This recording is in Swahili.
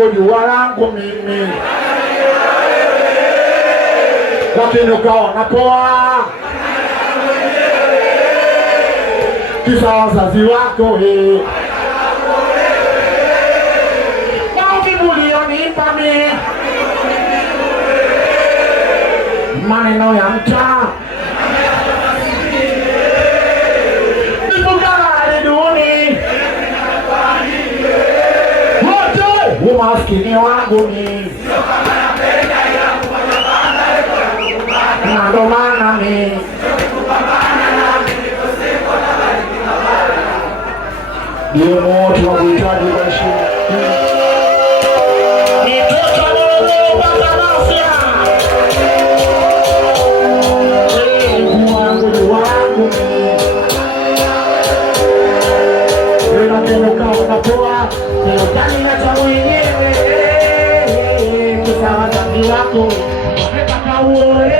yangu jua langu mimi, lakini ukaona poa kisa wazazi wako maumivu ulionipa mimi, maneno ya mtaa umaskini wangu ni na ndo maana ni ndio moto wa kuhitaji maisha ni toka Morogoro mpaka Mafia. Wangu wangu unapoka unapoa utani na cha mwenyewe kisa wazazi wako wataka uoe